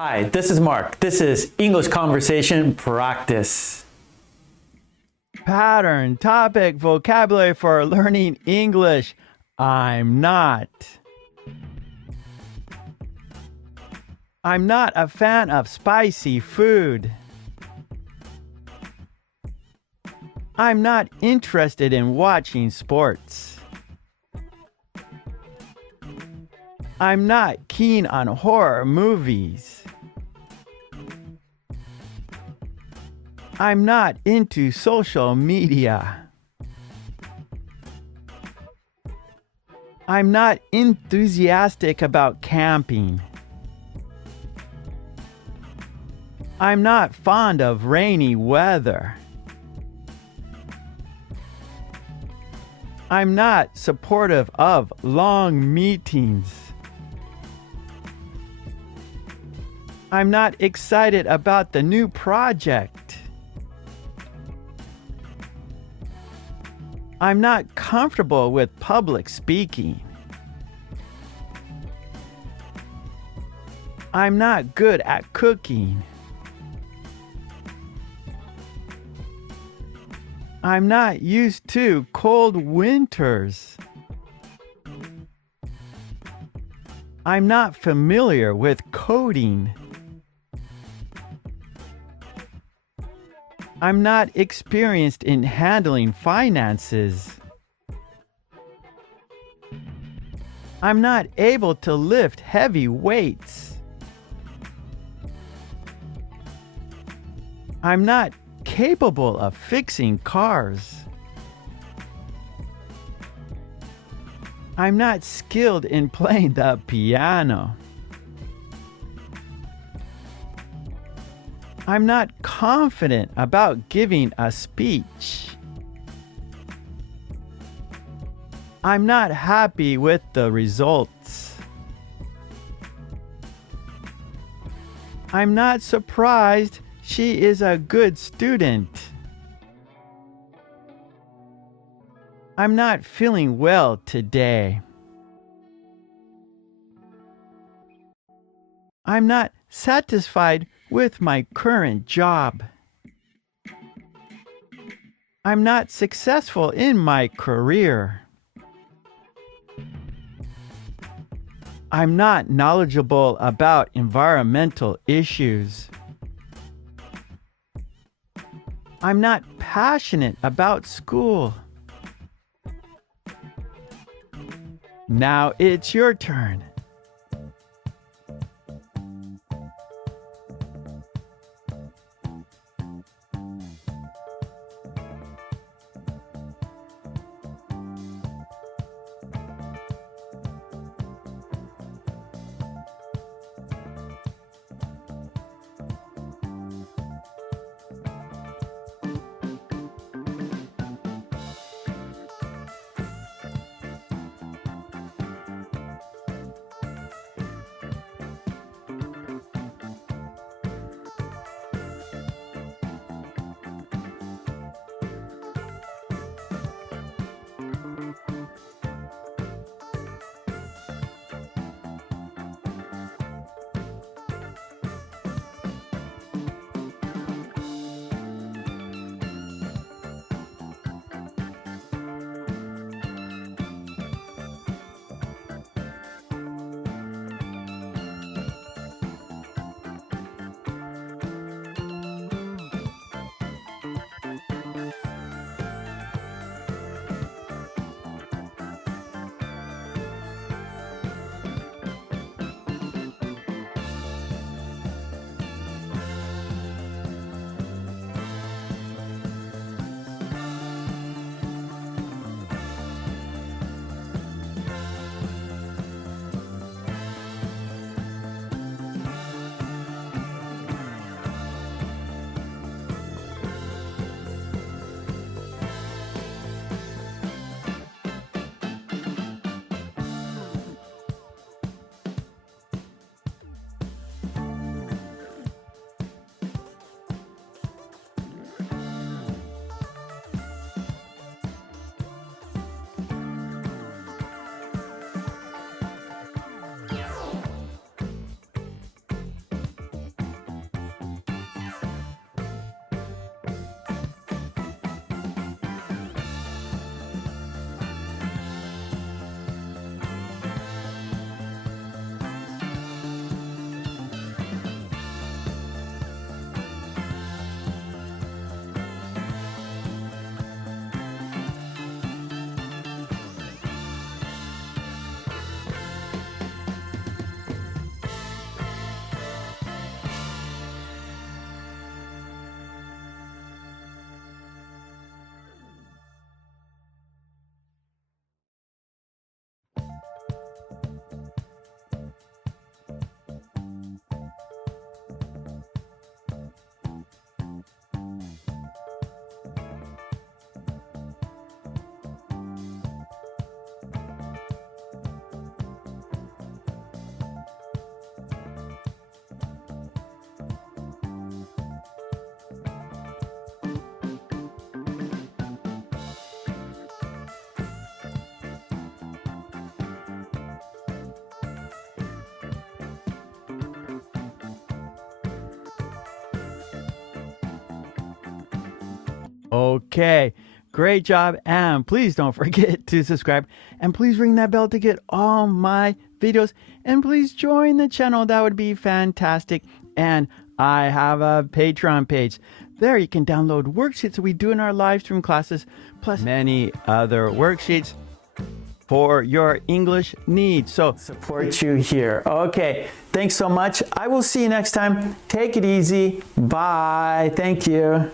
Hi, this is Mark. This is English Conversation Practice. Pattern, topic, vocabulary for learning English. I'm not a fan of spicy food. I'm not interested in watching sports. I'm not keen on horror movies. I'm not into social media. I'm not enthusiastic about camping. I'm not fond of rainy weather. I'm not supportive of long meetings. I'm not excited about the new project. I'm not comfortable with public speaking. I'm not good at cooking. I'm not used to cold winters. I'm not familiar with coding. I'm not experienced in handling finances. I'm not able to lift heavy weights. I'm not capable of fixing cars. I'm not skilled in playing the piano. I'm not confident about giving a speech. I'm not happy with the results. I'm not surprised she is a good student. I'm not feeling well today. I'm not satisfied with my current job. I'm not successful in my career. I'm not knowledgeable about environmental issues. I'm not passionate about school. Now it's your turn. Okay, great job. And please don't forget to subscribe. And please ring that bell to get all my videos. And please join the channel. That would be fantastic. And I have a Patreon page. There you can download worksheets that we do in our live stream classes, plus many other worksheets for your English needs. So support you here. Okay, thanks so much. I will see you next time. Take it easy. Bye. Thank you.